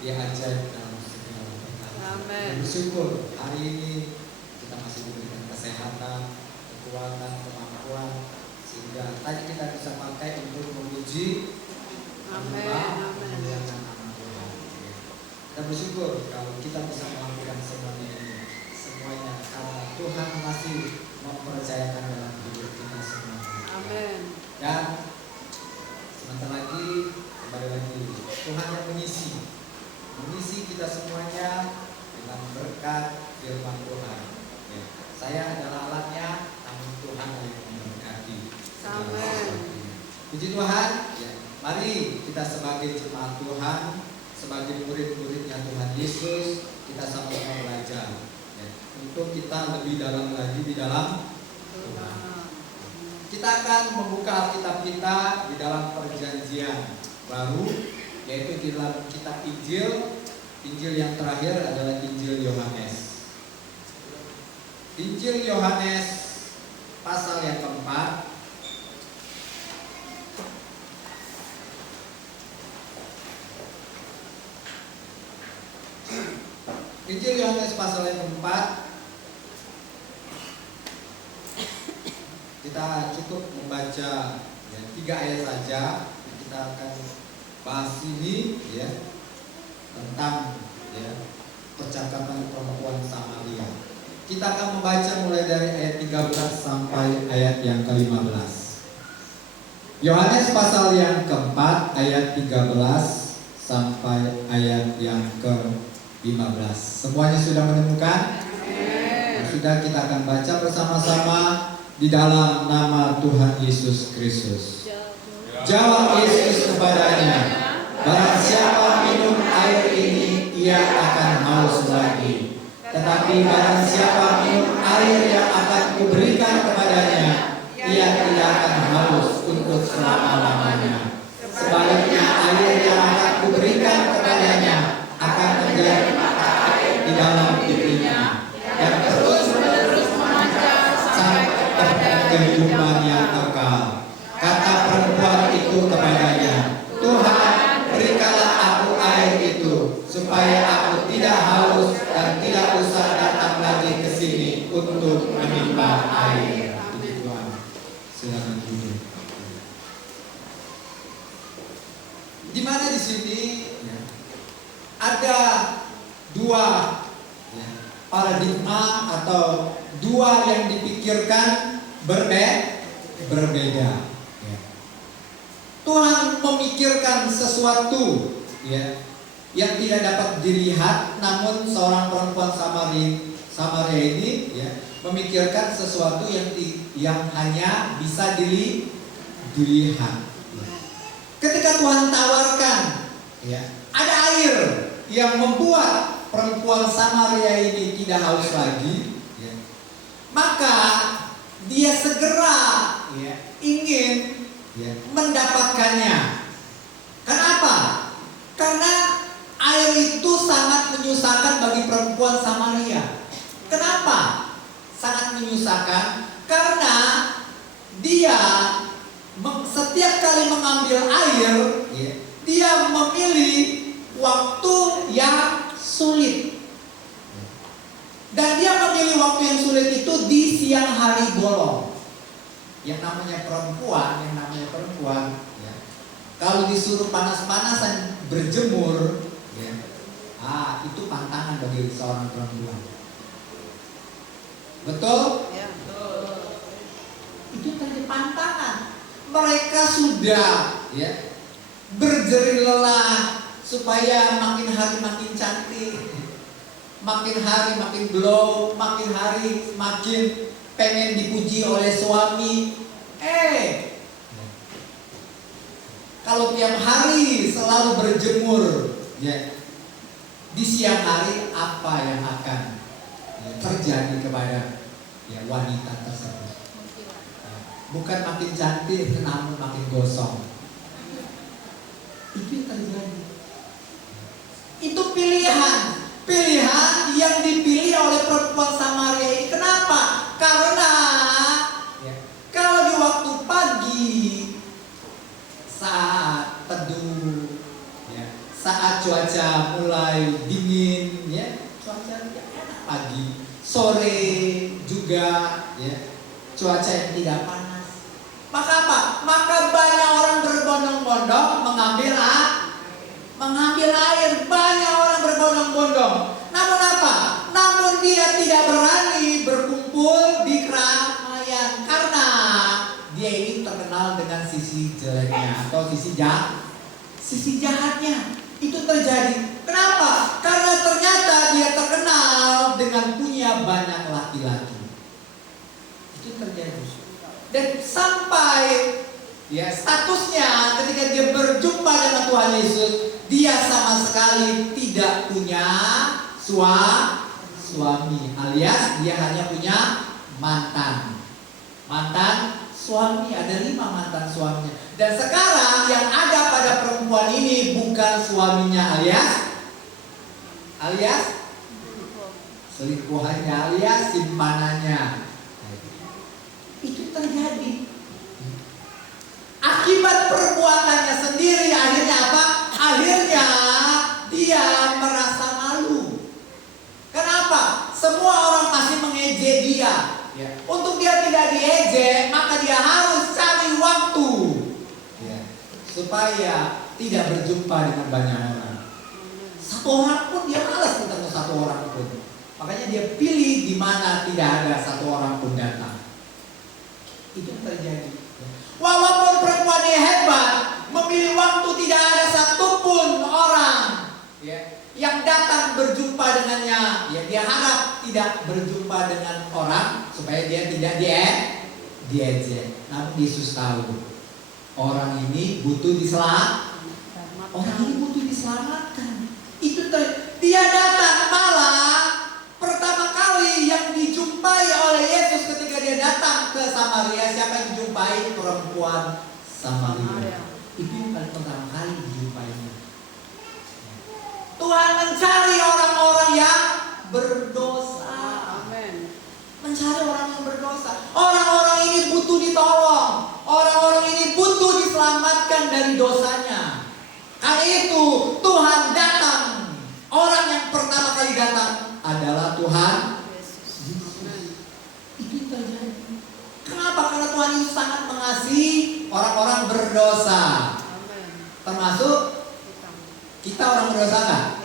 Dia ajaib dalam segala perkara. Amin. Bersyukur hari ini kita masih diberikan kesehatan, kekuatan, kemampuan, sehingga tadi kita bisa pakai untuk memuji, Amin. memuliakan nama Tuhan. Kita bersyukur kalau kita bisa melakukan semuanya karena Tuhan masih mempercayakan dalam hidup kita semua. Amin. Dan sebentar lagi kembali lagi Tuhan yang mengisi kita semuanya dengan berkat firman Tuhan. Ya. Saya adalah alatnya, namun Tuhan yang memberkati. Amin. Puji Tuhan. Ya. Mari kita sebagai jemaat Tuhan, sebagai murid-muridnya Tuhan Yesus, kita sama-sama belajar. Ya. Untuk kita lebih dalam lagi di dalam Tuhan. Kita akan membuka Alkitab kita di dalam perjanjian baru, yaitu di dalam kitab Injil. Injil yang terakhir adalah Injil Yohanes. Injil Yohanes pasal yang keempat. Injil Yohanes pasal yang keempat. Kita cukup membaca 3 ayat saja. Kita akan bahas ini tentang percakapan perempuan Samaria. Kita akan membaca mulai dari ayat 13 sampai ayat yang ke-15. Yohanes pasal yang keempat ayat 13 sampai ayat yang ke-15. Semuanya sudah menemukan? Sudah, kita akan baca bersama-sama di dalam nama Tuhan Yesus Kristus. Jawab Yesus kepadanya, barang siapa minum air ini, ia akan haus lagi. Tetapi barang siapa minum air yang akan kuberikan kepadanya, ia tidak akan haus untuk selama-lamanya. Sebaliknya air yang akan kuberikan kepadanya akan menjadi mata air di dalam dirinya, dan terus-menerus memancar sampai kepada kehidupan yang kekal. Kata perempuan itu kepadanya, Tuhan, berikanlah aku air itu, supaya aku tidak haus dan tidak usah datang lagi ke sini untuk menimba air. Puji Tuhan. Silakan duduk. Di mana di sini ada dua paradigma atau dua yang dipikirkan berbeda. Tuhan memikirkan sesuatu yang tidak dapat dilihat, namun seorang perempuan Samaria ini memikirkan sesuatu yang hanya bisa dilihat. Ketika Tuhan tawarkan ada air yang membuat perempuan Samaria ini tidak haus lagi, maka dia segera ingin mendapatkannya. Kenapa? Karena air itu sangat menyusahkan bagi perempuan Samaria. Kenapa? Sangat menyusahkan karena dia setiap kali mengambil air, dia memilih waktu yang sulit. Dan dia memilih waktu yang sulit itu di siang hari bolong. Yang namanya perempuan, kalau disuruh panas-panasan berjemur, itu pantangan bagi seorang perempuan. Betul? Ya, betul. Itu tadi pantangan. Mereka sudah berjerih lelah supaya makin hari makin cantik, makin hari makin glow, makin hari makin pengen dipuji oleh suami. Kalau tiap hari selalu berjemur di siang hari, apa yang akan terjadi kepada wanita tersebut? Bukan makin cantik, namun makin gosong. Itu yang terjadi. Itu pilihan yang dipilih oleh perempuan Samaria ini. Kenapa? Karena kalau di waktu pagi, saat teduh, saat cuaca cuaca mulai dingin, ya, cuaca yang enak pagi, sore juga, ya, cuaca yang tidak panas. Maka apa? Maka banyak orang berbondong-bondong mengambil air. Banyak orang berbondong-bondong. Namun apa? Namun dia tidak berani berkumpul di keramaian karena dia ini terkenal dengan sisi jeleknya atau sisi jahatnya. Itu terjadi. Kenapa? Karena ternyata dia terkenal dengan punya banyak laki-laki. Itu terjadi. Dan sampai ya statusnya ketika dia berjumpa dengan Tuhan Yesus, dia sama sekali tidak punya suami, alias dia hanya punya mantan suami. Ada 5 mantan suaminya. Dan sekarang yang ada pada perempuan ini bukan suaminya, alias selingkuhannya, alias simpanannya. Itu terjadi. Akibat perbuatannya sendiri, akhirnya apa? Akhirnya dia merasa malu. Kenapa? Semua orang pasti mengejek dia. Untuk dia tidak diejek, maka dia harus cari waktu supaya tidak berjumpa dengan banyak orang. Satu orang pun dia malas ketemu satu orang pun. Makanya dia pilih di mana tidak ada satu orang pun datang. Itu yang terjadi. Walaupun perempuan ini hebat, memilih waktu tidak ada satupun orang yang datang berjumpa dengannya. Dia harap tidak berjumpa dengan orang supaya dia tidak diejek. Namun Yesus tahu orang ini butuh diselamatkan. Dia datang malah pertama kali yang dijumpai oleh Yesus ketika dia datang ke Samaria. Siapa yang dijumpai? Perempuan Samaria. Itu yang paling pertama kali dijumpainya. Tuhan mencari orang-orang yang berdosa. Amin. Mencari orang yang berdosa. Orang-orang ini butuh ditolong. Orang-orang ini butuh diselamatkan dari dosanya. Karena itu Tuhan datang. Orang yang pertama kali datang adalah Tuhan Yesus. Itu yang terjadi. Kenapa? Karena Tuhan Yesus sangat mengasihi orang-orang berdosa. Termasuk kita orang berdosa kan?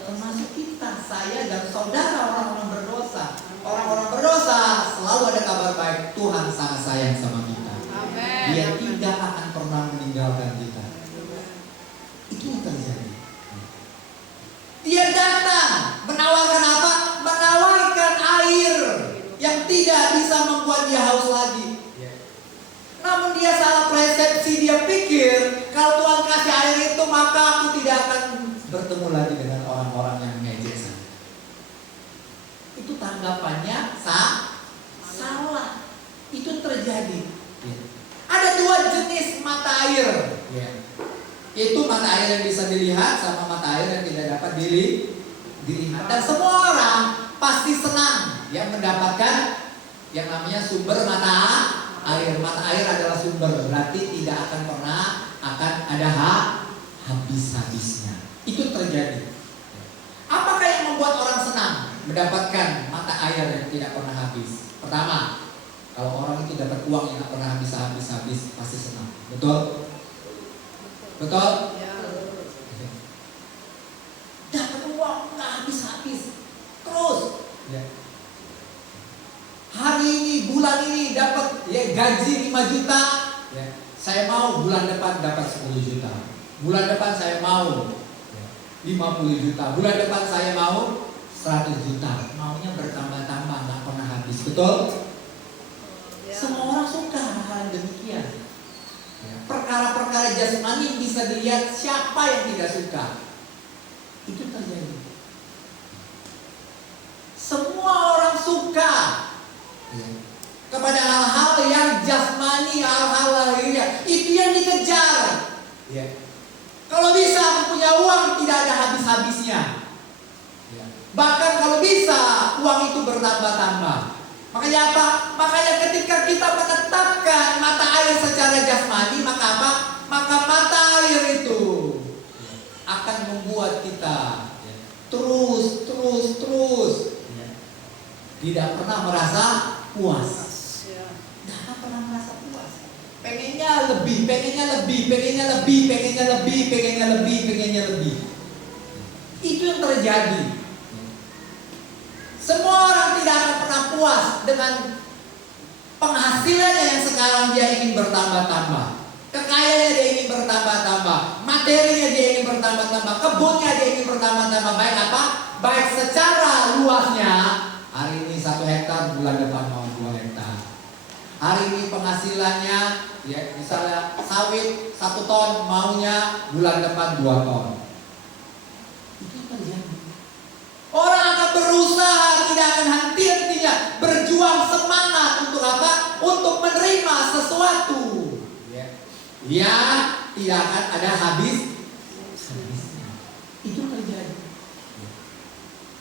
Termasuk kita, saya dan saudara orang-orang berdosa. Orang-orang berdosa selalu ada kabar baik. Tuhan sangat sayang sama kita. Dia tidak akan pernah meninggalkan kita. Itu yang terjadi. Dia datang menawarkan apa? Menawarkan air yang tidak bisa membuat dia haus lagi. Namun dia salah persepsi. Dia pikir kalau Tuhan kasih air itu maka aku tidak akan bertemu lagi dengan orang-orang yang ngejek saya. Itu tanggapannya salah. Itu terjadi. Ada 2 jenis mata air. Itu mata air yang bisa dilihat sama mata air yang tidak dapat dilihat. Dan semua orang pasti senang yang mendapatkan yang namanya sumber mata air. Mata air adalah sumber, berarti tidak akan pernah ada habis-habisnya. Itu terjadi. Apakah yang membuat orang senang mendapatkan mata air yang tidak pernah habis? Pertama, kalau orang itu dapat uang yang tidak pernah habis-habis pasti senang. Betul? Betul? Ya. Dapat uang nggak habis-habis terus. Hari ini, bulan ini dapat gaji 5 juta. Saya mau bulan depan dapat 10 juta. Bulan depan saya mau 50 juta. Bulan depan saya mau 100 juta. Maunya bertambah-tambah, nggak pernah habis. Betul? Semua orang suka hal demikian. Perkara-perkara jasmani bisa dilihat, siapa yang tidak suka. Itu terjadi. Semua orang suka kepada hal-hal yang jasmani, hal-hal lahiriah. Itu yang dikejar. Kalau bisa punya uang tidak ada habis-habisnya. Bahkan kalau bisa uang itu bertambah-tambah. Makanya apa? Makanya ketika kita menetapkan mata air secara jasmani, maka apa? Maka mata air itu akan membuat kita terus ya, tidak pernah merasa puas. Ya. Tidak pernah merasa puas. Pengennya lebih, pengennya lebih, pengennya lebih, pengennya lebih, pengennya lebih, pengennya lebih. Itu yang terjadi. Semua orang tidak akan pernah puas dengan penghasilannya yang sekarang dia ingin bertambah-tambah. Kekayaannya dia ingin bertambah-tambah. Materinya dia ingin bertambah-tambah. Kebunnya dia ingin bertambah-tambah. Baik apa? Baik secara luasnya. Hari ini 1 hektar, bulan depan mau 2 hektar. Hari ini penghasilannya ya, misalnya sawit 1 ton, maunya bulan depan 2 ton. Itu yang terjadi. Orang akan berusaha, tidak akan henti-hentinya, berjuang semangat untuk apa? Untuk menerima sesuatu. Ya, tidak akan ada habisnya. Itu terjadi.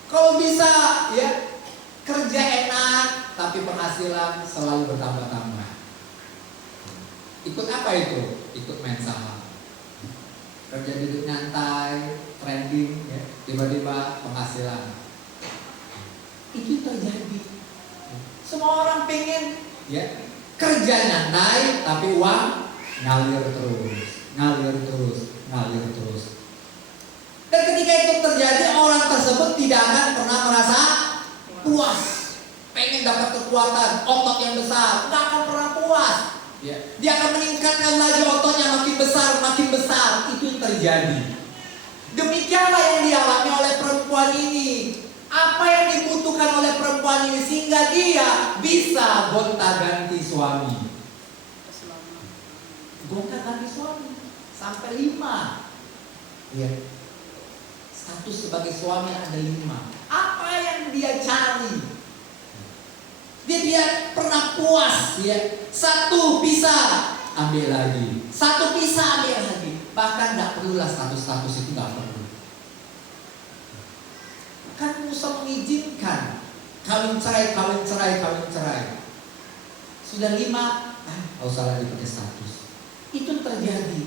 Kalau bisa, ya kerja enak, tapi penghasilan selalu bertambah-tambah. Ikut apa itu? Ikut main saham. Kerja duduk nyantai, trending, ya, tiba-tiba penghasilan. Itu terjadi. Semua orang pengen ya kerja nyantai, tapi uang ngalir terus. Dan ketika itu terjadi, orang tersebut tidak akan pernah merasa puas. Pengen dapat kekuatan, otot yang besar, nggak akan pernah puas. Ya. Dia akan meningkatkan lagi ototnya makin besar. Itu yang terjadi. Demikianlah yang dialami oleh perempuan ini. Apa yang dibutuhkan oleh perempuan ini sehingga dia bisa gonta-ganti suami. Gonta-ganti suami sampai 5. Ya. Status sebagai suami ada 5. Apa yang dia cari? Dia pernah puas ya. 1 pisah ambil lagi, 1 pisah ambil lagi. Bahkan tidak perlulah status itu, tidak perlu. Kan Musa mengizinkan kawin cerai. Sudah 5, nggak usah lagi pakai status. Itu terjadi.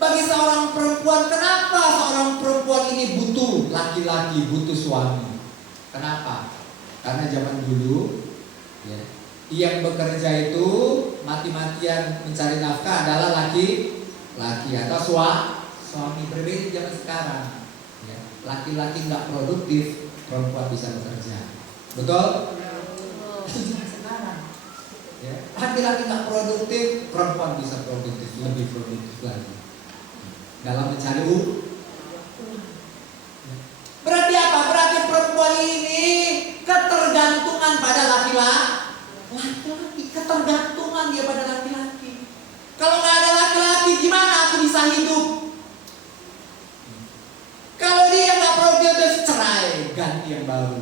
Bagi seorang perempuan, kenapa seorang perempuan ini butuh laki-laki, butuh suami? Kenapa? Karena zaman dulu ya, yang bekerja itu mati-matian mencari nafkah adalah laki-laki atau suami. Berbeda zaman sekarang ya, laki-laki nggak produktif, perempuan bisa bekerja. Betul? Itu zaman sekarang ya, laki-laki nggak produktif, perempuan bisa produktif, lebih produktif lagi dalam mencari uang. Berarti apa? Berarti perempuan ini ketergantungan pada laki-laki, ketergantungan dia pada laki-laki. Kalau nggak ada laki-laki, gimana aku bisa hidup? Kalau dia nggak produktif, cerai, ganti yang baru.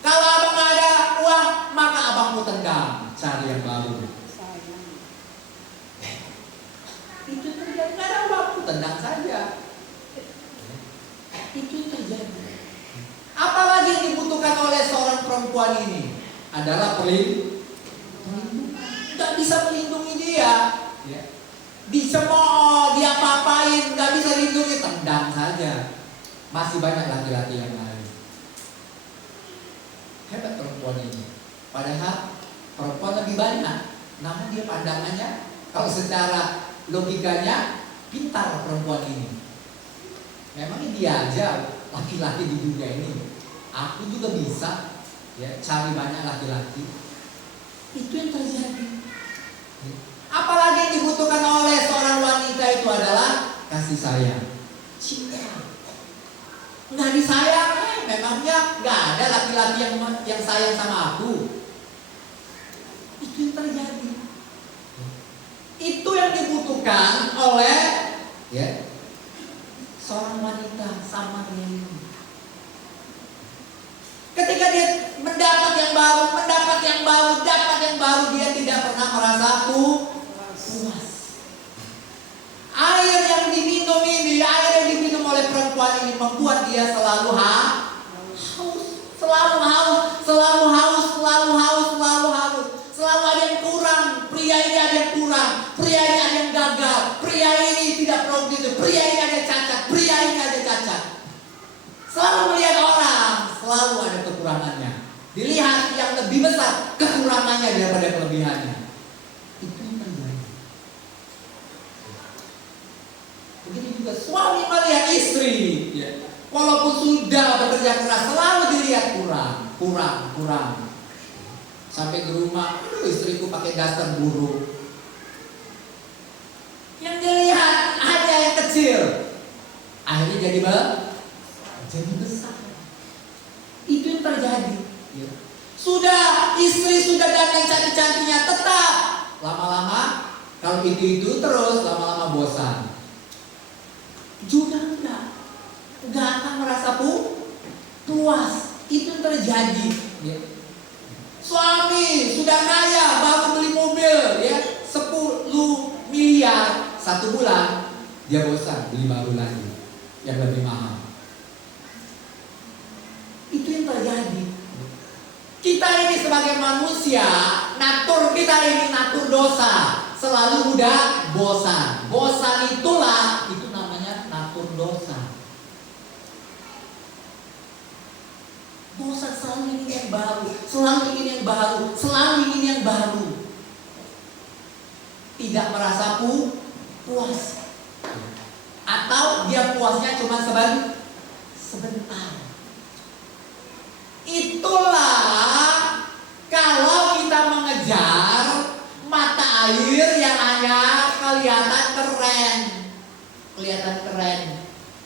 Kalau abang nggak ada uang, maka abang mau tendang, cari yang baru. Itu terjadi, nggak ada uang, tendang saja. Itu terjadi. Apalagi yang dibutuhkan oleh seorang perempuan ini adalah perlindungan. Nggak bisa melindungi dia. Dicemooh, dia apa-apain, nggak bisa lindungi, tendang saja. Masih banyak laki-laki yang lain. Hebat perempuan ini. Padahal perempuan lebih banyak, namun dia pandangannya, kalau secara logikanya pintar perempuan ini. Memangnya dia aja laki-laki di dunia ini. Aku juga bisa ya cari banyak laki-laki. Itu yang terjadi. Apalagi yang dibutuhkan oleh seorang wanita itu adalah kasih sayang, cinta. Nggak disayang, memangnya nggak ada laki-laki yang sayang sama aku. Itu yang terjadi. Itu yang dibutuhkan oleh ya seorang wanita Samaria ini. Ketika dia mendapat yang baru, dia tidak pernah merasa puas. Air yang diminum oleh perempuan ini membuat dia selalu haus. Selalu ada yang kurang. Pria ini ada yang kurang. Pria ini ada yang gagal. Pria ini tidak produktif. Pria ini ada cacat. Selalu melihat orang, selalu ada kekurangannya. Dilihat yang lebih besar kekurangannya daripada kelebihannya. Itu yang terjadi. Begitu juga suami melihat istri, ya. Walaupun sudah bekerja keras, selalu dilihat kurang. Sampai ke rumah, istriku pakai daster buruk. Yang dilihat hanya yang kecil, akhirnya jadi besar. Itu yang terjadi. Ya. Sudah istri sudah dandan cantik-cantiknya, tetap lama-lama kalau itu terus lama-lama bosan. Juga enggak akan merasa puas. Itu yang terjadi. Ya. Suami sudah kaya, baru beli mobil, ya 10 miliar 1 bulan, dia bosan beli baru lagi yang lebih mahal. Itu yang terjadi. Kita ini sebagai manusia, natur kita ini natur dosa, selalu mudah bosan. Bosan itulah, itu namanya natur dosa. Bosan selalu ingin yang baru, selalu ingin yang baru, selalu ingin yang baru. Tidak merasa puas. Atau dia puasnya cuma sebentar. Itulah kalau kita mengejar mata air yang hanya kelihatan keren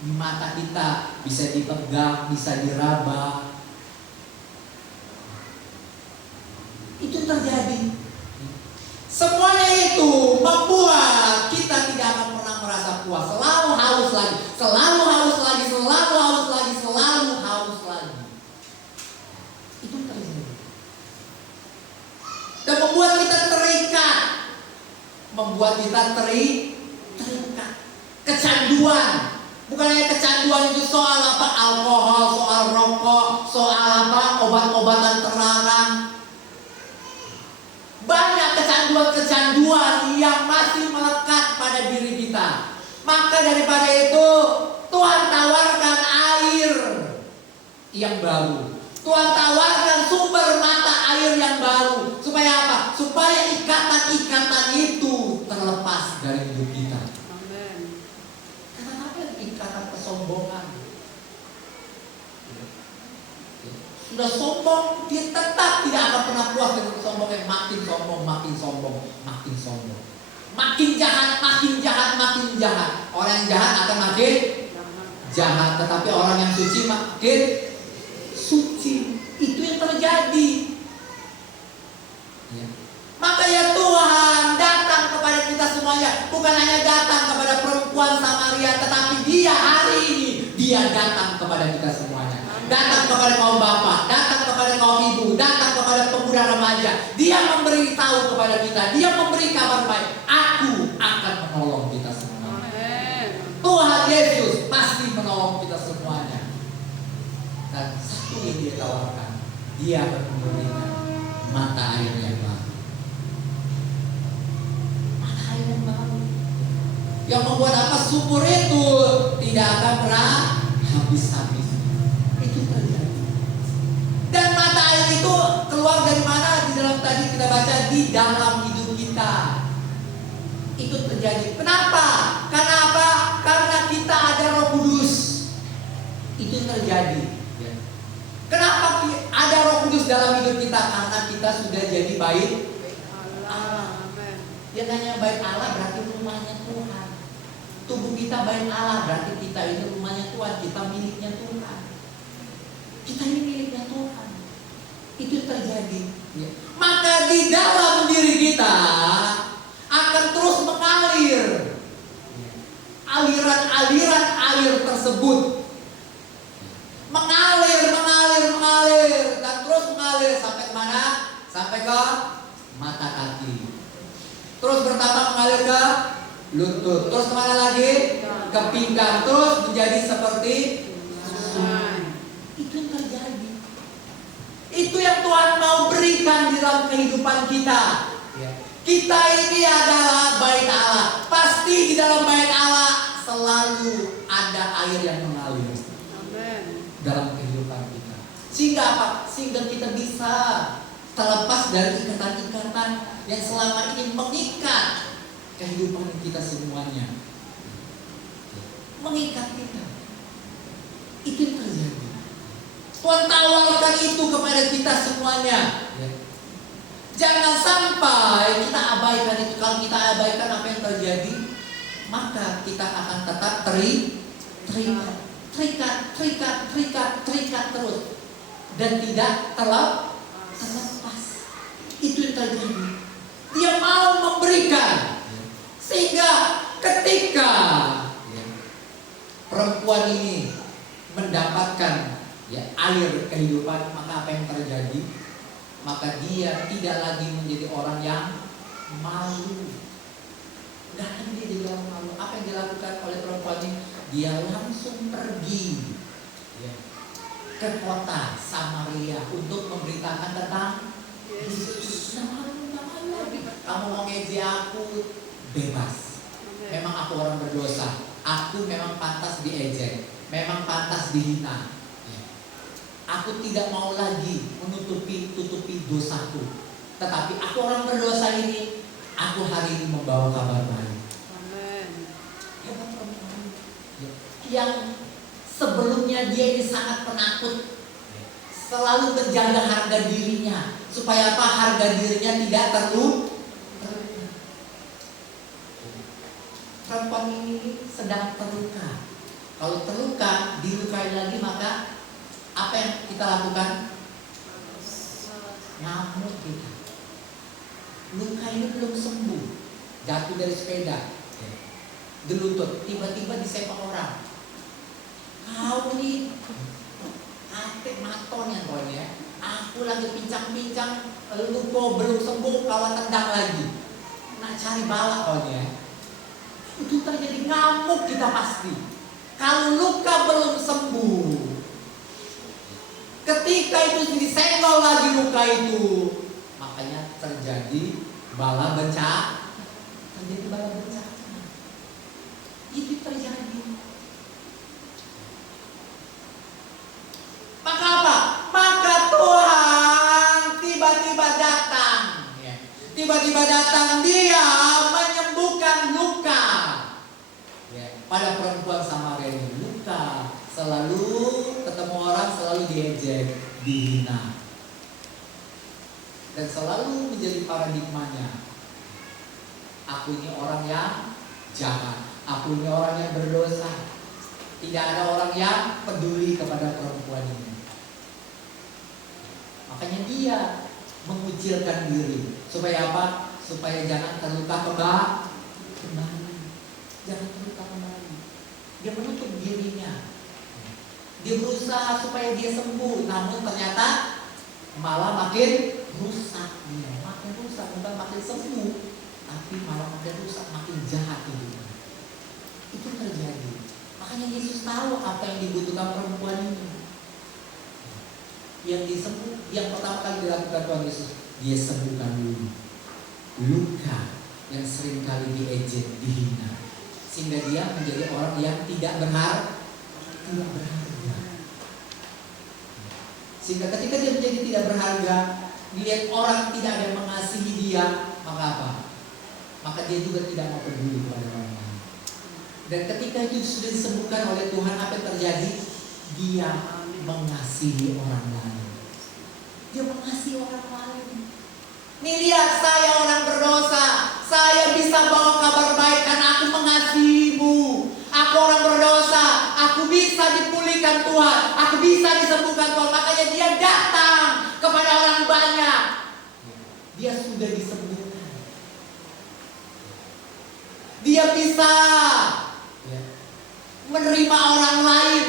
di mata kita, bisa dipegang, bisa diraba. Itu terjadi. Semuanya itu membuat kita tidak akan pernah merasa puas. Selalu haus lagi, selalu haus lagi, selalu haus lagi, selalu haus lagi. Itu terjadi. Dan membuat kita terikat. Membuat kita terikat. Kecanduan. Bukan hanya kecanduan itu soal apa? Alkohol, soal rokok, soal apa? Obat-obatan terlarang. Banyak kecanduan-kecanduan yang masih melekat pada diri kita. Maka daripada itu Tuhan tawarkan air yang baru. Tuhan tawarkan sumber mata air yang baru. Supaya apa? Supaya ikatan-ikatan itu terlepas dari hidup kita. Amin. Karena apa? Ikatan kesombongan. Sudah sombong, dia tetap tidak akan pernah puas dengan kesombongan. Makin sombong, makin sombong, makin sombong. Makin jahat, makin jahat, makin jahat. Orang yang jahat akan makin jahat. Tetapi orang yang suci makin suci. Itu yang terjadi. Ya. Maka ya Tuhan datang kepada kita semuanya. Bukan hanya datang kepada perempuan Samaria, tetapi dia hari ini, dia datang kepada kita semuanya. Datang kepada kaum bapak, datang kepada kaum ibu, datang kepada pemuda remaja. Dia memberi tahu kepada kita, dia memberi kabar baik. Aku akan menolong kita semua. Amin. Tuhan Yesus pasti menolong kita semuanya. Dan satu yang dia tawarkan, dia akan memberikan mata air yang baru. Mata air yang baru. Yang membuat apa? Sumur itu tidak akan pernah habis-habis. Dan mata air itu keluar dari mana? Di dalam tadi kita baca, di dalam hidup kita. Itu terjadi. Kenapa? Karena apa? Karena kita ada Roh Kudus. Itu terjadi. Kenapa ada Roh Kudus dalam hidup kita? Karena kita sudah jadi baik Allah. Dia hanya baik Allah berarti rumahnya Tuhan. Tubuh kita baik Allah berarti kita ini rumahnya Tuhan. Kita miliknya Tuhan. Kita ini miliknya Tuhan. Itu terjadi. Ya. Maka di dalam diri kita akan terus mengalir aliran-aliran air tersebut. Mengalir dan terus mengalir sampai kemana? Sampai ke mata kaki. Terus bertambah mengalir ke lutut. Terus kemana lagi? Ke pinggang. Terus menjadi seperti sungai. Itu yang terjadi. Itu yang Tuhan mau berikan di dalam kehidupan kita. Kita ini adalah bait Allah. Pasti di dalam bait Allah selalu ada air yang mengalir. Amin. dalam kehidupan kita. Sehingga apa? Sehingga kita bisa terlepas dari ikatan-ikatan yang selama ini mengikat kehidupan kita semuanya. Mengikat kita. Itu yang terjadi. Tuhan tawarkan itu kepada kita semuanya. Jangan sampai kita abaikan itu. Kalau kita abaikan apa yang terjadi, maka kita akan tetap terikat terus dan tidak terlepas. Itu yang terjadi. Dia mau memberikan, sehingga ketika perempuan ini mendapatkan air kehidupan, maka apa yang terjadi? Maka dia tidak lagi menjadi orang yang malu. Gak lagi dia jadi orang malu. Apa yang dilakukan oleh perempuan ini? Dia langsung pergi ke kota Samaria untuk memberitakan tentang Yesus. Gak malu lagi. Kamu mau ngejek aku, bebas. Memang aku orang berdosa. Aku memang pantas diejek. Memang pantas dihina. Aku tidak mau lagi tutupi dosaku. Tetapi aku orang berdosa ini, aku hari ini membawa kabar baik. Amin. Yang sebelumnya dia ini sangat penakut, selalu menjaga harga dirinya, supaya apa? Harga dirinya tidak terluka. Perempuan ini sedang terluka. Kalau terluka, dilukai lagi, maka apa yang kita lakukan? Ngamuk kita. Luka ini belum sembuh. Jatuh dari sepeda, gelutut, tiba-tiba disepak orang. Kau nih atik maton ya pokoknya. Aku lagi pincang-pincang, luka belum sembuh, kau tendang lagi. Nak cari balak pokoknya. Itu terjadi, ngamuk kita pasti. Kalau luka belum sembuh, ketika itu disenggol lagi luka itu, makanya terjadi bala bencana. Itu terjadi. Maka apa? Maka Tuhan tiba-tiba datang. Tiba-tiba datang, dia menyembuhkan luka. Pada perempuan Samaria ini, luka selalu ketemu orang, selalu diejek, dihina, dan selalu menjadi paradigmanya. Aku ini orang yang jahat, aku ini orang yang berdosa. Tidak ada orang yang peduli kepada perempuan ini. Makanya dia mengucilkan diri. Supaya apa? Supaya jangan terluka kembali. Jangan terluka kembali. Dia menutup dirinya. Dia berusaha supaya dia sembuh, namun ternyata malah makin rusak dia. Makin rusak, bukan makin sembuh, tapi malah makin rusak, makin jahat hidupnya. Itu terjadi. Makanya Yesus tahu apa yang dibutuhkan perempuan ini. Yang disembuh, yang pertama kali dilakukan Tuhan Yesus, dia sembuhkan dulu luka yang sering kali diejek, dihina, sehingga dia menjadi orang yang tidak berharga. Sehingga ketika dia menjadi tidak berharga, dilihat orang tidak ada yang mengasihi dia, maka apa? Maka dia juga tidak mau peduli kepada orang lain. Dan ketika itu sudah disembuhkan oleh Tuhan, apa yang terjadi? Dia mengasihi orang lain. Dia mengasihi orang lain. Nih lihat, saya orang berdosa, saya bisa bawa kabar baik karena aku mengasihimu. Aku orang berdosa, aku bisa dipulihkan Tuhan, aku bisa disembuhkan Tuhan. Makanya dia datang kepada orang banyak. Dia sudah disembuhkan. Dia bisa menerima orang lain,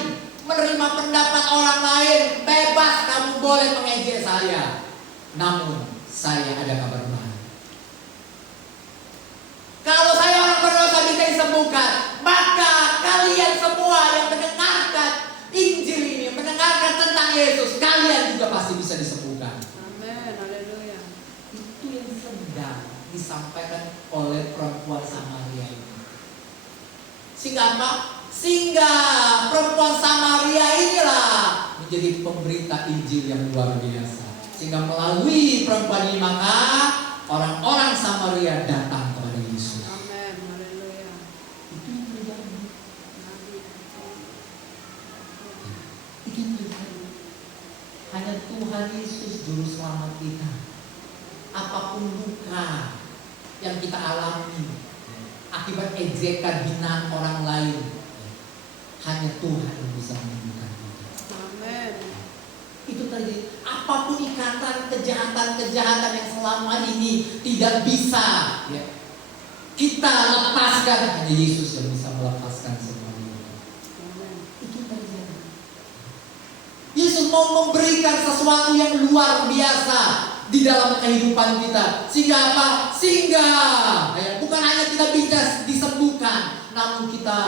menerima pendapat orang lain. Bebas, kamu boleh mengejek saya, namun saya ada kabar baik. Kalau saya orang berdosa bisa disembuhkan, maka kalian semua yang mendengarkan Injil ini, mendengarkan tentang Yesus, kalian juga pasti bisa disembuhkan. Amin. Haleluya. Itu yang sedang disampaikan oleh perempuan Samaria ini. Sehingga apa? Sehingga perempuan Samaria inilah menjadi pemberita Injil yang luar biasa. Sehingga melalui perempuan ini maka orang-orang Samaria datang kepada Yesus. Amin. Haleluya. Itu yang terjadi. Nabi. Itu yang terjadi. Hanya Tuhan Yesus juru selamat kita. Apapun luka yang kita alami akibat ejekan hinaan orang lain, hanya Tuhan yang bisa menyembuhkan kita. Amin. Itu tadi, apapun ikatan kejahatan yang selama ini tidak bisa kita lepaskan, hanya Yesus yang bisa melepaskan semuanya. Amin. Itu terjadi. Yesus mau memberikan sesuatu yang luar biasa di dalam kehidupan kita. Sehingga apa? Sehingga bukan hanya kita bisa disembuhkan, namun kita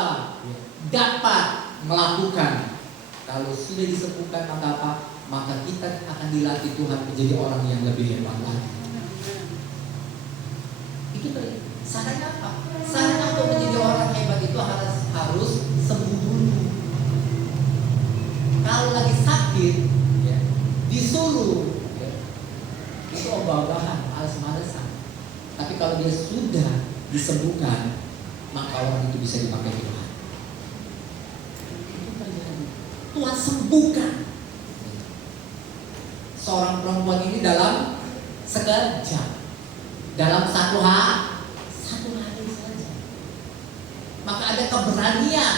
dapat melakukan. Kalau sudah disembuhkan maka apa? Maka kita akan dilatih Tuhan menjadi orang yang lebih hebat lagi. Itu tadi. Syaratnya apa? Syaratnya untuk menjadi orang hebat itu harus sembuh dulu. Kalau lagi sakit, disuruh itu obah-obahan, males-malesan. Tapi kalau dia sudah disembuhkan, maka orang itu bisa dipakai Tuhan. Itu terjadi. Tuhan sembuhkan seorang perempuan ini dalam sekejap, dalam satu hari saja. Maka ada keberanian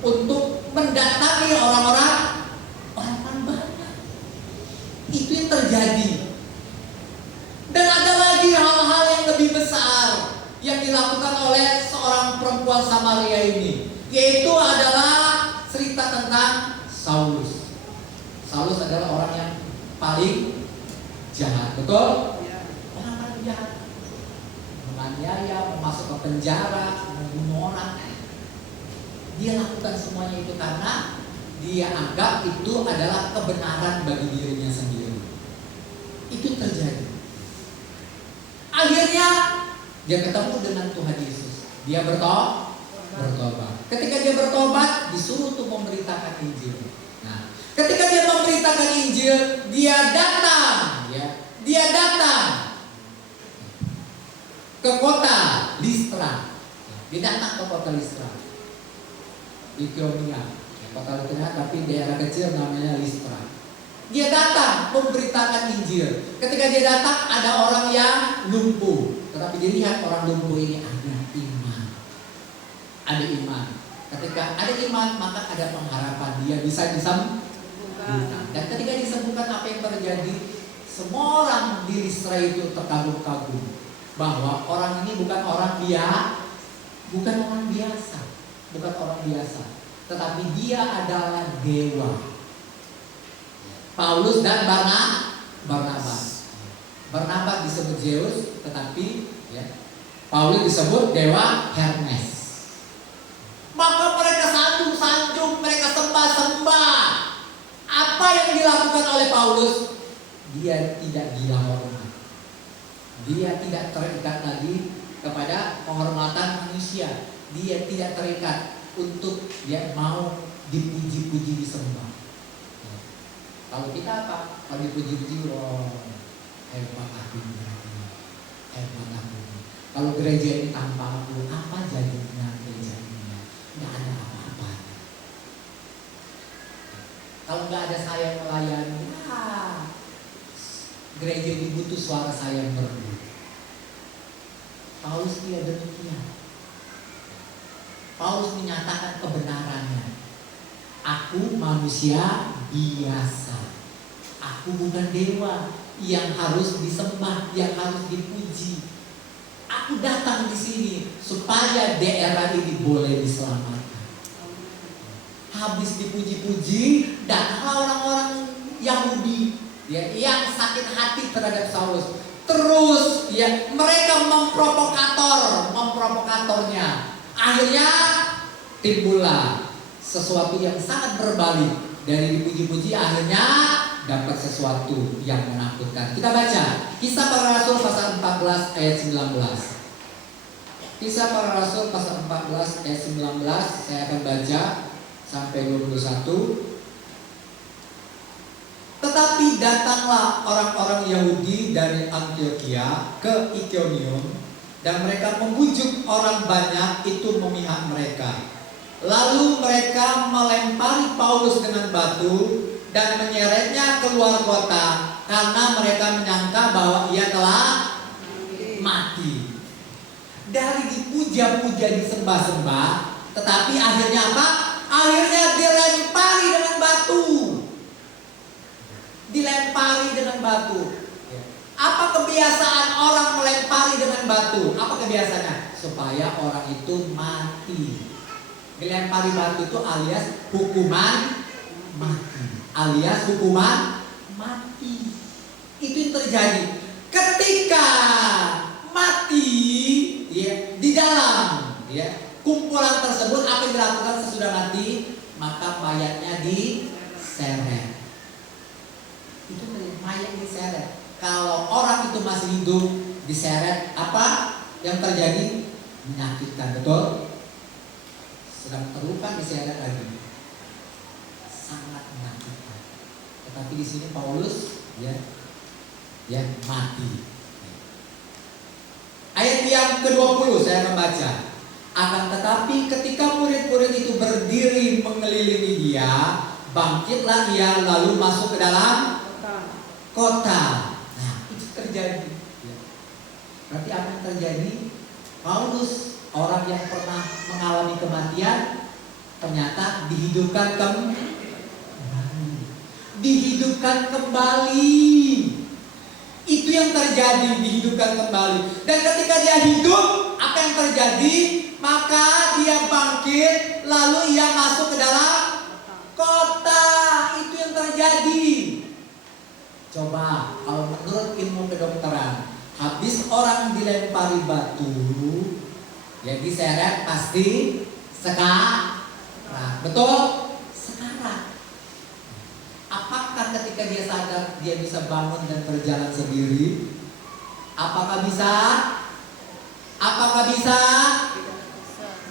untuk mendatangi orang-orang banyak. Itu yang terjadi. Dan ada lagi hal-hal yang lebih besar yang dilakukan oleh seorang perempuan Samaria ini, yaitu adalah cerita tentang Saulus. Saulus adalah orang yang paling jahat, betul? Ya. Orang paling jahat, menganiaya, masuk ke penjara, membunuh orang. Dia lakukan semuanya itu karena dia anggap itu adalah kebenaran bagi dirinya sendiri. Itu terjadi. Akhirnya dia ketemu dengan Tuhan Yesus. Dia bertobat. Ketika dia bertobat, disuruh untuk memberitakan Injil. Nah, ketika dia memberitakan Injil, dia datang ke kota Listra. Dia datang ke kota Listra. Ikonia, kota Listra, tapi daerah kecil namanya Listra. Dia datang memberitakan Injil. Ketika dia datang, ada orang yang lumpuh. Tetapi dilihat orang lumpuh ini ada iman. Ada iman. Ketika ada iman, maka ada pengharapan. Dia bisa disembuhkan. Dan ketika disembuhkan, apa yang terjadi? Semua orang di Listra itu terkagum-kagum bahwa orang ini bukan orang biasa, tetapi dia adalah dewa. Paulus dan Barnabas. Barnabas disebut Zeus, tetapi Paulus disebut dewa Hermes. Maka mereka sanjung-sanjung, mereka sembah-sembah. Apa yang dilakukan oleh Paulus? Dia tidak gila hormat. Dia tidak terikat lagi kepada penghormatan manusia. Dia tidak terikat untuk dia mau dipuji-puji, disembah. Kalau kita apa? Kalau dipuji-puji, hebat aku, hebat aku. Kalau gereja ini tanpa aku, apa jadinya gereja ini? Nggak ada apa-apanya. Kalau nggak ada saya yang melayani, gereja ini butuh suara saya yang merdu. Paulus tidak demikian. Paulus menyatakan kebenarannya. Aku manusia biasa. Aku bukan dewa yang harus disembah, yang harus dipuji. Aku datang di sini supaya daerah ini boleh diselamatkan. Habis dipuji-puji, datanglah orang-orang Yahudi yang sakit hati terhadap Saulus. Terus mereka memprovokatornya. Akhirnya timbullah sesuatu yang sangat berbalik. Dari dipuji-puji akhirnya dapat sesuatu yang menakutkan. Kita baca Kisah Para Rasul pasal 14 ayat 19. Kisah Para Rasul pasal 14 ayat 19. Saya akan baca sampai 21. datanglah orang-orang Yahudi dari Antioquia ke Ikonium, dan mereka membujuk orang banyak itu memihak mereka. Lalu mereka melempari Paulus dengan batu dan menyeretnya keluar kota, karena mereka menyangka bahwa ia telah mati. Dari dipuja-puja, disembah-sembah, tetapi akhirnya apa? Akhirnya dilempari dengan batu. Dilempari dengan batu. Apa kebiasaan orang melempari dengan batu? Apa kebiasaannya? Supaya orang itu mati. Dilempari batu itu alias hukuman mati. Alias hukuman mati. Itu yang terjadi. Ketika mati, ya, di dalam, ya, kumpulan tersebut, apa yang dilakukan sesudah mati? Maka mayatnya diseret. Itu mayat diseret. Kalau orang itu masih hidup, diseret, apa yang terjadi? Menyakitkan, betul? Sedang terluka, diseret lagi, sangat menyakitkan. Tetapi di sini Paulus, ya mati. Ayat yang ke-20 saya membaca. Akan tetapi ketika murid-murid itu berdiri mengelilingi dia, bangkitlah ia lalu masuk ke dalam kota. Nah, itu terjadi. Berarti apa yang terjadi? Paulus, orang yang pernah mengalami kematian, ternyata dihidupkan kembali. Dihidupkan kembali. Itu yang terjadi, dihidupkan kembali. Dan ketika dia hidup, apa yang terjadi? Maka dia bangkit, lalu ia masuk ke dalam kota. Itu yang terjadi. Coba, kalau menurut ilmu kedokteran, habis orang dilempari batu, ya diseret pasti sekarat. Betul? Sekarat. Apakah ketika dia sadar dia bisa bangun dan berjalan sendiri? Apakah bisa? Apakah bisa?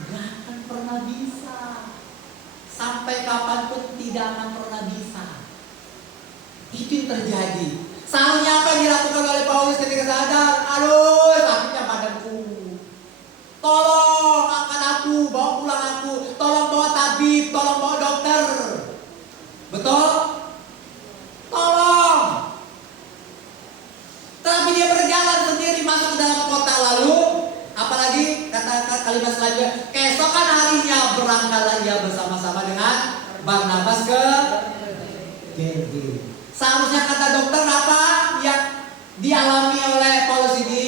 Gak akan pernah bisa. Sampai kapanpun tidak akan pernah bisa. Itu yang terjadi. Seharusnya apa yang dilakukan oleh Paulus ketika sadar? Aduh, sakitnya badanku. Tolong angkat aku, bawa pulang aku. Tolong bawa tabib, tolong bawa dokter. Betul? Tolong. Tapi dia berjalan sendiri masuk ke dalam kota, lalu apalagi kata kalimat selanjutnya, keesokan harinya berangkatlah ia bersama-sama dengan Barnabas ke Derbe. Seharusnya kata dokter apa yang dialami oleh Paulus ini?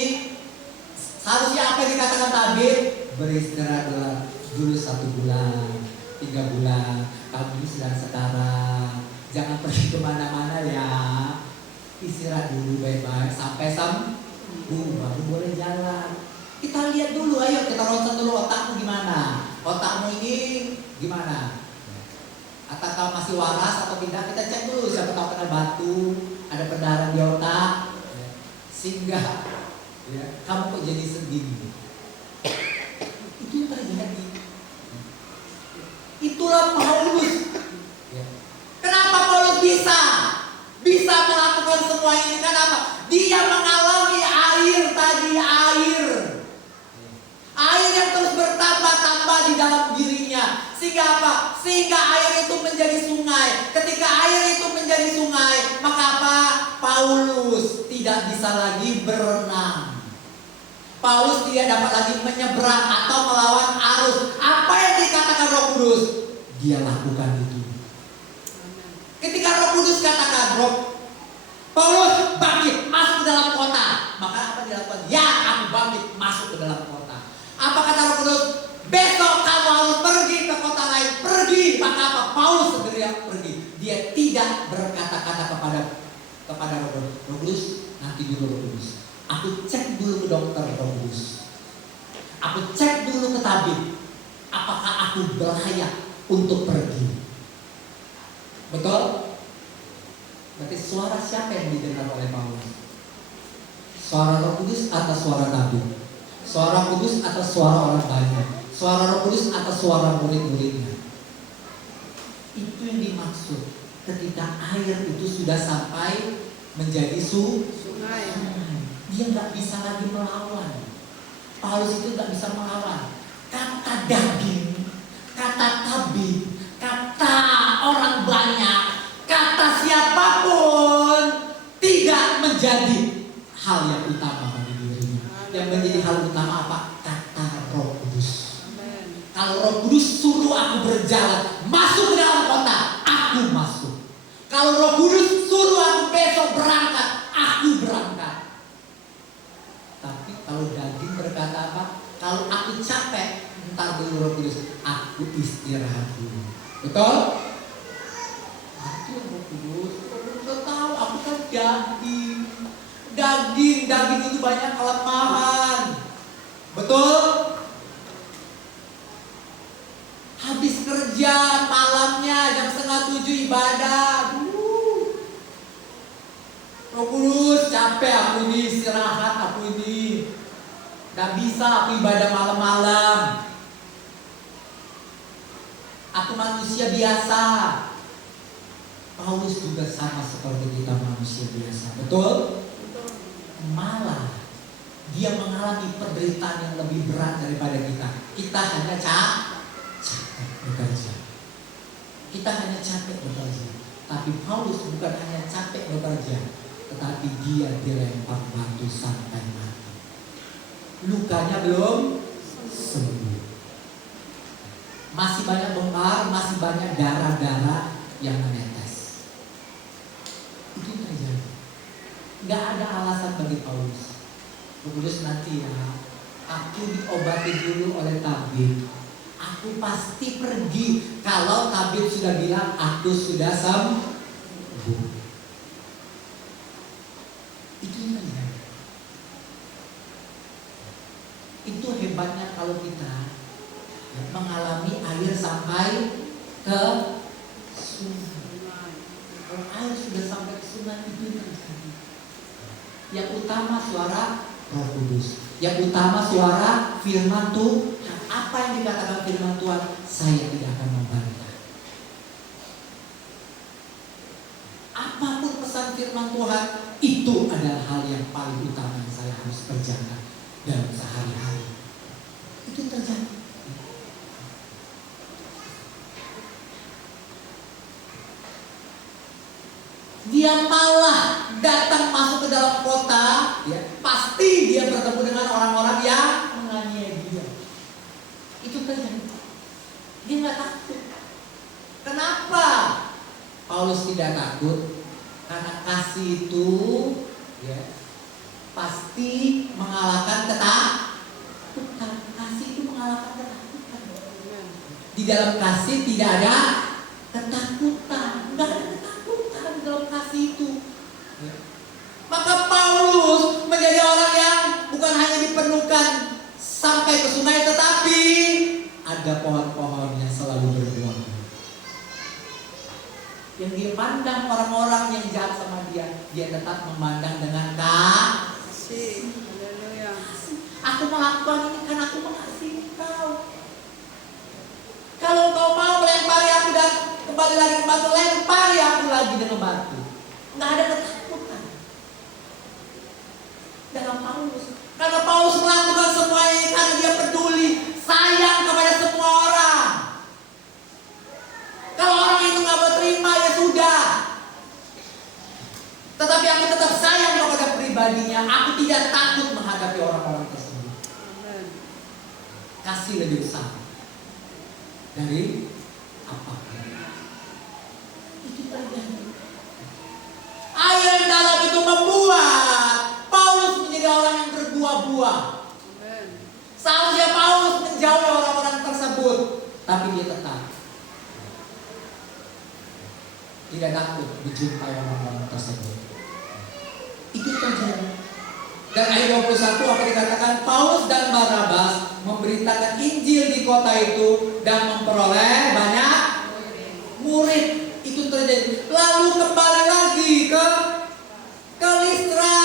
Seharusnya apa yang dikatakan tabib? Beristirahatlah dulu 1 bulan, 3 bulan. Kamu ini sedang sekarang, jangan pergi kemana-mana ya. Istirahat dulu baik-baik sampai sembuh, baru boleh jalan. Kita lihat dulu, ayo kita ronsen dulu otakmu gimana. Otakmu ini gimana? Atau masih waras atau tidak, kita cek dulu. Siapa tahu kena batu, ada pendarahan di otak, sehingga kamu kok jadi segini. Itu yang terjadi. Itulah Paulus. Kenapa Paulus bisa melakukan semua ini? Kenapa? Dia mengalami air tadi, air yang terus bertambah-tambah di dalam dirinya. Sehingga apa? Sehingga air itu menjadi sungai. Ketika air itu menjadi sungai, maka apa? Paulus tidak bisa lagi berenang. Paulus tidak dapat lagi menyeberang atau melawan arus. Apa yang dikatakan Roh Kudus, dia lakukan itu. Ketika Roh Kudus katakan, Paulus bangkit masuk ke dalam kota, maka apa dilakukan? Ya, aku bangkit masuk ke dalam kota. Apa kata Roh Kudus? Besok kamu harus pergi ke kota lain. Pergi. Maka apa? Paulus sendiri yang pergi. Dia tidak berkata-kata kepada Roh Kudus. Nanti dulu Roh Kudus. Aku cek dulu ke dokter Roh Kudus. Aku cek dulu ke tabib. Apakah aku berlayak untuk pergi? Betul? Berarti suara siapa yang didengar oleh Paulus? Suara Roh Kudus atau suara tabib? Suara Kudus atau suara orang banyak? Suara Roh Kudus atau suara murid-muridnya? Itu yang dimaksud ketika air itu sudah sampai menjadi Sungai. dia nggak bisa lagi melawan. Paulus itu nggak bisa melawan. Kata daging, kata tabib, kata orang banyak, kata siapapun tidak menjadi hal yang utama bagi dirinya. Yang menjadi hal utama apa? Kata Roh Kudus. Amen. Kalau Roh Kudus suruh aku berjalan masuk ke dalam kota, aku masuk. Kalau Roh Kudus suruh aku besok berangkat, aku berangkat. Tapi kalau daging berkata apa? Kalau aku capek, entar dulu Roh Kudus, aku istirahat dulu. Betul? Itu Roh Kudus. Roh Kudus udah tahu aku kan daging. Daging itu banyak kelemahan. Betul? Habis kerja malamnya jam 6:30 ibadah. Roh Kudus, capek aku ini, istirahat aku ini. Gak bisa aku ibadah malam-malam. Aku manusia biasa. Paulus juga sama seperti kita manusia biasa. Betul? Malah dia mengalami penderitaan yang lebih berat daripada kita. Kita hanya capek bekerja. Kita hanya capek bekerja. Tapi Paulus bukan hanya capek bekerja, tetapi dia dilempar batu sampai mati. Lukanya belum sembuh. Masih banyak bengkar, masih banyak darah-darah yang menetes. Itu terjadi. Gak ada alasan bagi Paulus. Paulus nanti ya, aku diobati dulu oleh tabib. Aku pasti pergi kalau tabib sudah bilang aku sudah sembuh. Itu yang terjadi. Itu hebatnya kalau kita mengalami air sampai ke sungai. Kalau air sudah sampai ke sungai itu terjadi. Yang utama suara Roh Kudus. Yang utama suara firman Tuhan. Apa yang dikatakan firman Tuhan? Saya tidak akan membantah. Apapun pesan firman Tuhan, itu adalah hal yang paling utama yang saya harus kerjakan dalam sehari-hari. Itu terjadi. Dia malah datang masuk ke dalam kota, ya, pasti dia bertemu dengan orang-orang yang menganiaya dia. Itu terjadi. Dia nggak takut. Kenapa? Paulus tidak takut karena kasih itu, ya, pasti mengalahkan ketakutan. Kasih itu mengalahkan ketakutan. Di dalam kasih tidak ada ketakutan. Nggak ada ketakutan dalam kasih itu. Maka Paulus menjadi orang yang bukan hanya diperlukan sampai ke sungai, tetapi ada pohon-pohon yang selalu berbuah. Yang dia pandang orang-orang yang jahat sama dia, dia tetap memandang dengan kasih. Haleluya. Aku melakukan ini karena aku mengasihi kau. Kalau kau mau melempari aku dan kembali lagi ke batu, lempari aku lagi dengan batu. Nggak ada ketakutan dalam Paulus. Karena Paulus melakukan semua ini karena dia peduli, sayang kepada semua orang. Kalau orang itu nggak berterima, ya sudah. Tetapi aku tetap sayang kepada pribadinya. Aku tidak takut menghadapi orang-orang tersebut. Amen. Kasih lebih besar dari apa? Itu terjadi. Air dalam itu membuat Paulus menjadi orang yang berbuah-buah. Amen. Seharusnya Paulus menjauhi orang-orang tersebut, tapi dia tetap tidak takut dijumpai orang-orang tersebut. Itu terjadi. Dan ayat 21 apa dikatakan? Paulus dan Barnabas memberitakan Injil di kota itu dan memperoleh banyak murid. Itu terjadi. Lalu kembali lagi ke Listra,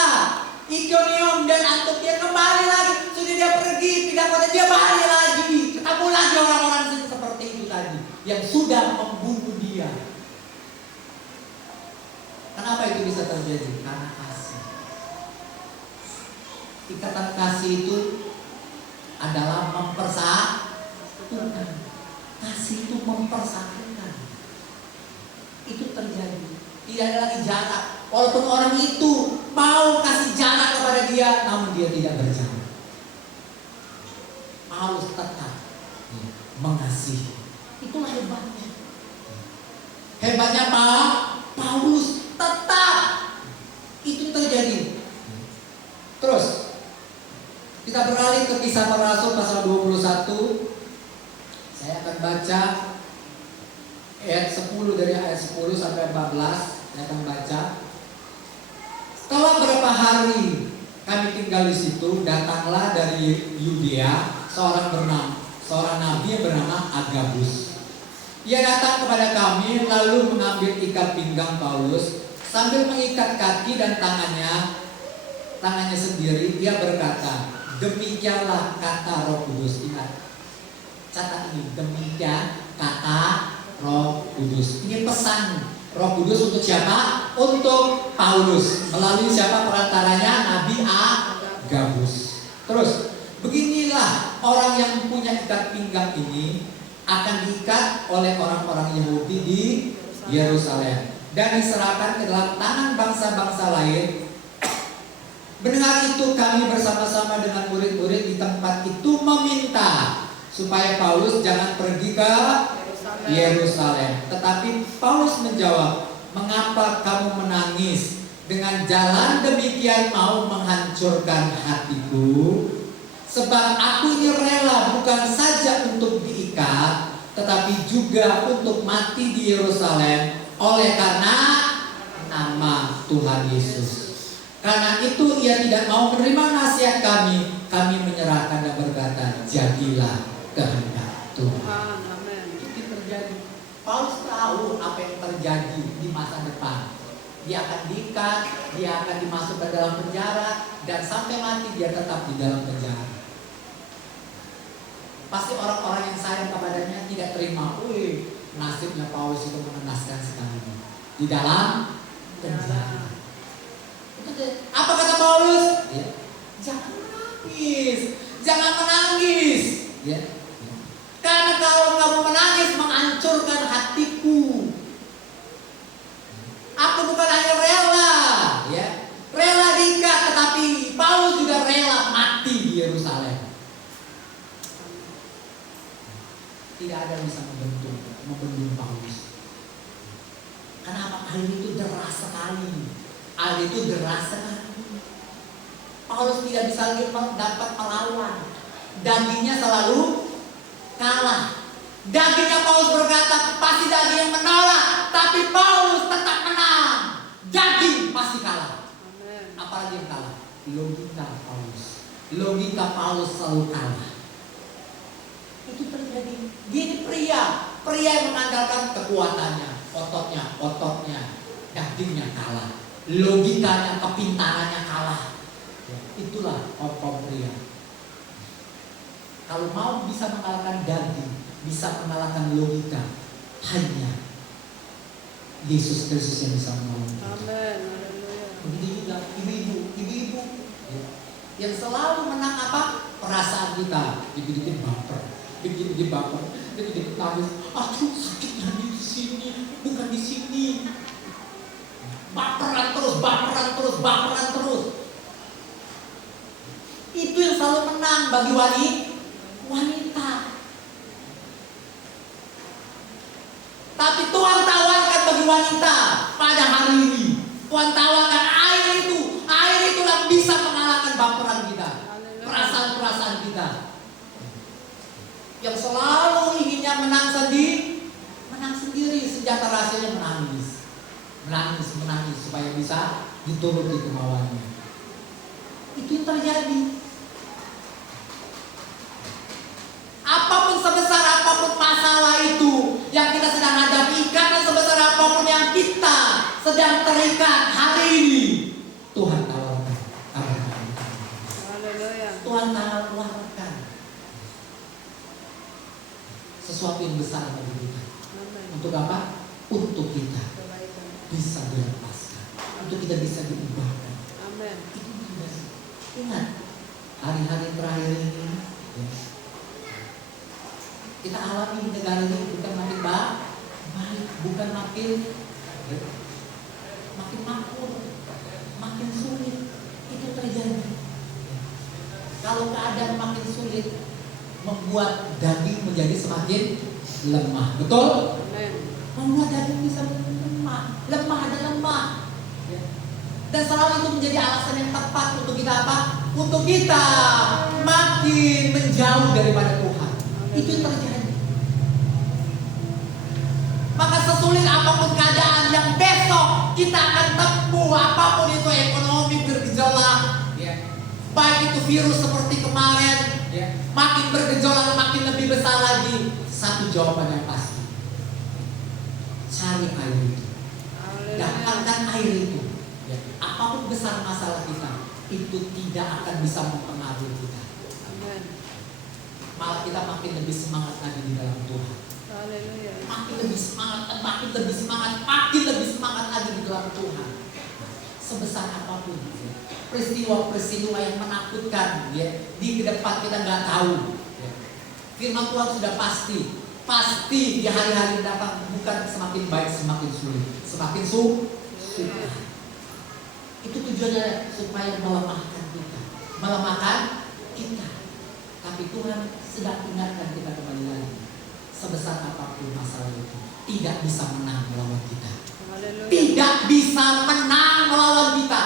Ikonium dan Antiokhia, kembali lagi. Sudah dia pergi pindah kota, dia balik lagi. Ketemu lagi orang-orang seperti itu tadi yang sudah membunuh dia. Kenapa itu bisa terjadi? Karena kasih. Ikatan kasih itu adalah mempersatukan. Kasih itu mempersatukan. Itu terjadi. Tidak ada lagi jarak. Walaupun orang itu mau kasih jarak kepada dia, namun dia tidak berjarak. Paulus tetap mengasihi. Itulah hebatnya. Hebatnya Pak, Paulus tetap itu terjadi. Terus kita beralih ke Kisah Para Rasul pasal 21. Saya akan baca ayat 10 dari ayat 10 sampai 14. Saya akan baca. Setelah beberapa hari kami tinggal di situ, datanglah dari Yudea seorang nabi yang bernama Agabus. Ia datang kepada kami lalu mengambil ikat pinggang Paulus sambil mengikat kaki dan tangannya sendiri. Dia berkata, demikianlah kata Roh Kudus. Ingat, catat ini, demikian kata Roh Kudus. Ini pesan Roh Kudus untuk siapa? Untuk Paulus. Melalui siapa perantaranya? Nabi Agabus. Terus, beginilah orang yang punya ikat pinggang ini akan diikat oleh orang-orang Yahudi di Yerusalem dan diserahkan ke dalam tangan bangsa-bangsa lain. Mendengar itu kami bersama-sama dengan murid-murid di tempat itu meminta supaya Paulus jangan pergi ke Yerusalem. Tetapi Paulus menjawab, mengapa kamu menangis? Dengan jalan demikian mau menghancurkan hatiku? Sebab aku ini rela bukan saja untuk diikat, tetapi juga untuk mati di Yerusalem oleh karena nama Tuhan Yesus. Karena itu ia tidak mau menerima nasihat kami. Kami menyerahkan dan berkata, jadilah kehendak Tuhan. Itu terjadi. Paulus tahu apa yang terjadi di masa depan. Dia akan diikat, dia akan dimasukkan dalam penjara, dan sampai mati dia tetap di dalam penjara. Pasti orang-orang yang sayang kepadanya tidak terima. Nasibnya Paulus itu mengenaskan sekali di dalam penjara. Apa kata Paulus? Ya, jangan menangis, jangan menangis. Ya. Karena kalau kamu menangis menghancurkan hatiku. Aku bukan hanya rela, ya, rela diikat, tetapi Paulus juga rela mati di Yerusalem. Tidak ada yang bisa membendung Paulus. Kenapa? Air itu deras sekali. Air itu deras sekali. Paulus tidak bisa lagi dapat melawan. Dagingnya selalu kalah. Dagingnya Paulus berkata pasti daging yang menolak, tapi Paulus tetap menang. Daging pasti kalah. Apalagi yang kalah? Logika Paulus. Logika Paulus selalu kalah. Itu terjadi. Gini pria yang mengandalkan kekuatannya, ototnya, dagingnya kalah, logikanya, kepintarannya kalah. Ya, itulah kaum pria. Kalau mau bisa mengalahkan daging, bisa mengalahkan logika, hanya Yesus Kristus yang bisa menolong. Amin. Begitu juga ibu-ibu ya, yang selalu menang apa? Perasaan kita. Dikit-dikit baper, dikit-dikit nangis. Aduh, sakitnya di sini, bukan di sini. Baperan terus. Itu yang selalu menang bagi wanita. Tapi Tuhan tawarkan bagi wanita pada hari ini. Tuhan tawarkan air itulah bisa mengalahkan baperan kita, perasaan kita. Yang selalu inginnya menang sendiri, senjata rahasianya menangis supaya bisa dituruti kemauannya. Itu yang terjadi. Apapun sebesar apapun masalah itu yang kita sedang hadapi, ikatan sebesar apapun yang kita sedang terikat hari ini, Tuhan tawarkan. Tuhan tawarkan sesuatu yang besar bagi kita. Untuk apa? Untuk kita bisa dilepaskan. untuk kita bisa diubahkan. Amin. Itu juga. Ingat, hari-hari terakhir ini ya, kita alami di negara ini bukan makin baik, bukan makin makmur, makin sulit. Itu terjadi. Kalau keadaan makin sulit, membuat daging menjadi semakin lemah. Betul? Amin. Membuat daging bisa lemah ada lemah. Ya. Dan selalu itu menjadi alasan yang tepat untuk kita apa? Untuk kita makin menjauh daripada Tuhan. Itu yang terjadi. Maka sesulit apapun keadaan yang besok kita akan tempuh, apapun itu ekonomi bergejolak, ya. Baik itu virus seperti kemarin, ya. Makin bergejolak, makin lebih besar lagi. Satu jawaban yang pasti, cari air itu, dapatkan air itu. Ya. Apapun besar masalah kita, itu tidak akan bisa mempengaruhi kita. Amin. Malah kita makin lebih semangat lagi di dalam Tuhan. Haleluya. Makin lebih semangat, makin lebih semangat lagi di dalam Tuhan. Sebesar apapun ya. Peristiwa-peristiwa yang menakutkan ya, di depan kita nggak tahu ya. Firman Tuhan sudah pasti di hari-hari mendatang bukan semakin baik semakin sulit, semakin susah. Itu tujuannya supaya melemahkan kita. Tapi Tuhan sedang ingatkan kita kembali lagi. Sebesar apapun masalah itu, tidak bisa menang melawan kita. Haleluya. Tidak bisa menang melawan kita.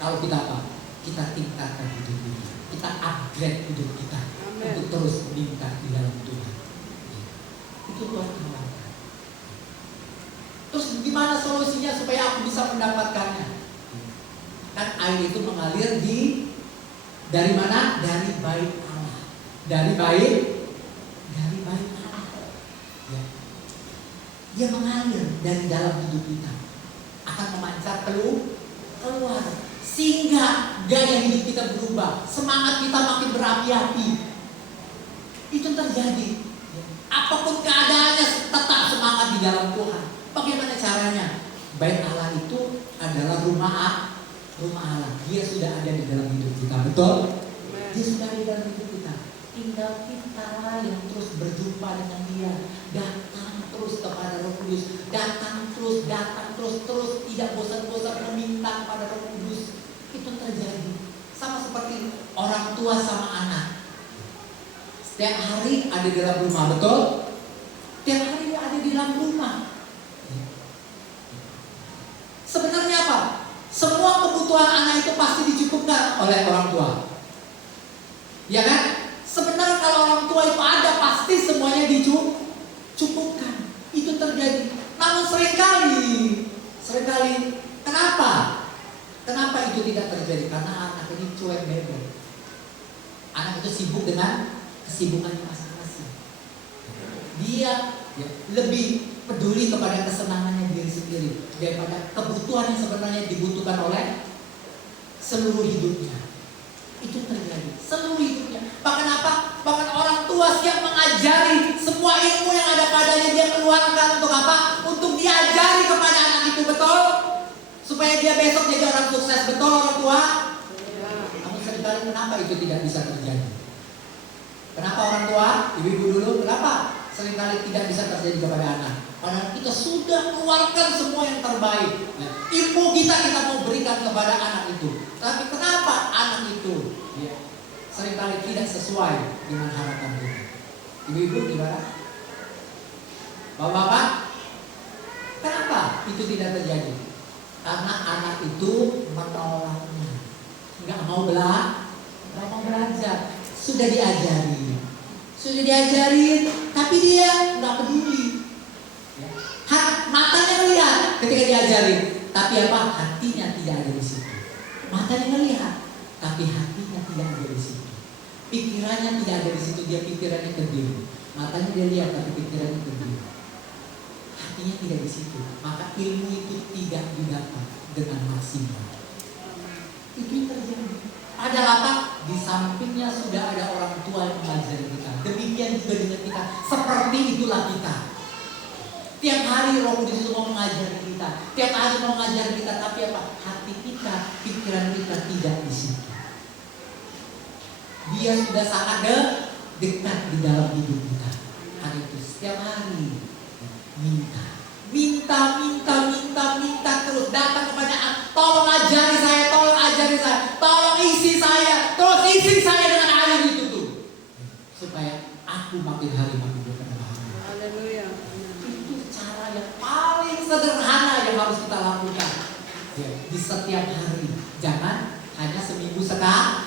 Kalau kita apa? Kita tingkatkan hidup kita. Kita upgrade hidup kita. Amin. Untuk terus meningkat di dalam Tuhan. Itu Tuhan tawarkan. Terus gimana solusinya supaya aku bisa mendapatkannya? Kan air itu mengalir dari mana? Dari bait Allah. Dari bait Allah. Ya. Dia mengalir dari dalam hidup kita. Akan memancar keluar. Sehingga gaya hidup kita berubah. Semangat kita makin berapi-api. Itu terjadi. Apapun keadaannya tetap semangat di dalam Tuhan. Bagaimana caranya? Bait Allah itu adalah rumah Allah. Dia sudah ada di dalam hidup kita. Betul? Dia sudah ada di dalam hidup kita. Tinggal kita yang terus berjumpa dengan Dia. Datang terus kepada Roh Kudus. Datang terus. Tidak bosan-bosan meminta kepada Roh Kudus. Itu terjadi. Sama seperti orang tua sama anak. Setiap hari ada di dalam rumah, betul? Setiap hari ada di dalam rumah. Sebenarnya apa? Semua kebutuhan anak itu pasti dicukupkan oleh orang tua. Ya kan? Sebenarnya kalau orang tua itu ada, pasti semuanya dicukupkan. Itu terjadi. Namun seringkali, kenapa? Kenapa itu tidak terjadi? Karena anak ini cuek bebek. Anak itu sibuk dengan kesibukannya masing-masing. Dia lebih peduli kepada kesenangannya diri sendiri daripada kebutuhan yang sebenarnya dibutuhkan oleh seluruh hidupnya. Itu terjadi seluruh hidupnya. Bahkan apa? Bahkan orang tua siap mengajari semua ilmu yang ada padanya, dia keluarkan untuk apa? Untuk diajari kepada anak itu, betul? Supaya dia besok jadi orang sukses, betul orang tua? Namun seringkali kenapa itu tidak bisa terjadi? Kenapa orang tua, ibu-ibu dulu, kenapa seringkali tidak bisa terjadi kepada anak? Padahal kita sudah keluarkan semua yang terbaik. Ilmu kita mau berikan kepada anak itu. Tapi kenapa anak itu seringkali tidak sesuai dengan harapan kita? Ibu-ibu gimana? Bapak-bapak, kenapa itu tidak terjadi? Karena anak itu menolaknya, nggak mau belajar. Sudah diajarin, tapi dia nggak peduli. Matanya melihat ketika diajarin, tapi apa? Hatinya tidak ada di situ. Matanya melihat, tapi hatinya tidak ada di situ. Pikirannya tidak ada di situ, dia pikirannya ke diri. Matanya dia lihat, tapi pikirannya ke diri. Hatinya tidak di situ. Maka ilmu itu tidak didapat dengan maksimal. Itu yang terjadi. Ada apa? Di sampingnya sudah ada orang tua yang mengajari kita. Demikian juga dengan kita. Seperti itulah kita. Tiap hari Roh Kudus itu mau mengajari kita. kita. Tiap hari mau ngajar kita, tapi apa? Hati kita, pikiran kita tidak di situ. Dia sudah sangat dekat di dalam hidup kita. Karena itu setiap hari minta terus datang kepada Allah. Tolong ajari saya, tolong isi saya, terus isi saya dengan air itu tuh, supaya aku makin hari makin dekat dengan Allah. Haleluya. Itu cara yang paling sederhana yang harus kita lakukan ya, di setiap hari. Jangan hanya seminggu sekali.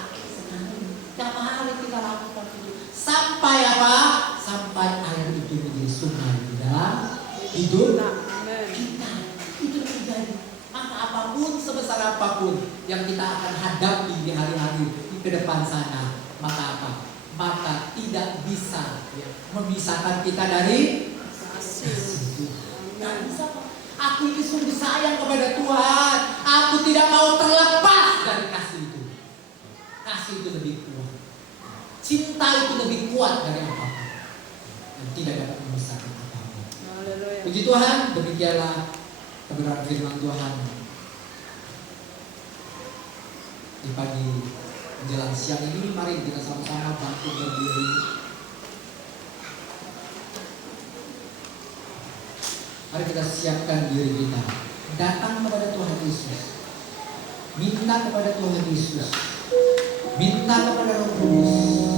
Tiap hari kita lakukan itu. Sampai apa? Sampai air itu menjadi sungai di dalam hidup Amin. kita. Itu terjadi. Maka apapun, sebesar apapun yang kita akan hadapi di hari-hari di ke depan sana, maka apa? Maka tidak bisa ya, memisahkan kita dari Kasih. Tuhan. Nggak Amin. bisa, Pak. Aku ini sungguh sayang kepada Tuhan. Aku tidak mau terlepas dari kasih itu. Kasih itu lebih kuat. Cinta itu lebih kuat dari apapun. Dan tidak dapat memisahkan apapun. Haleluya. Puji Tuhan, demikianlah kebenaran firman Tuhan. Di pagi menjelang siang ini, mari kita sama-sama bangkit berdiri. Mari kita siapkan diri kita. Datang kepada Tuhan Yesus. Minta kepada Tuhan Yesus. Minta kepada Roh Kudus.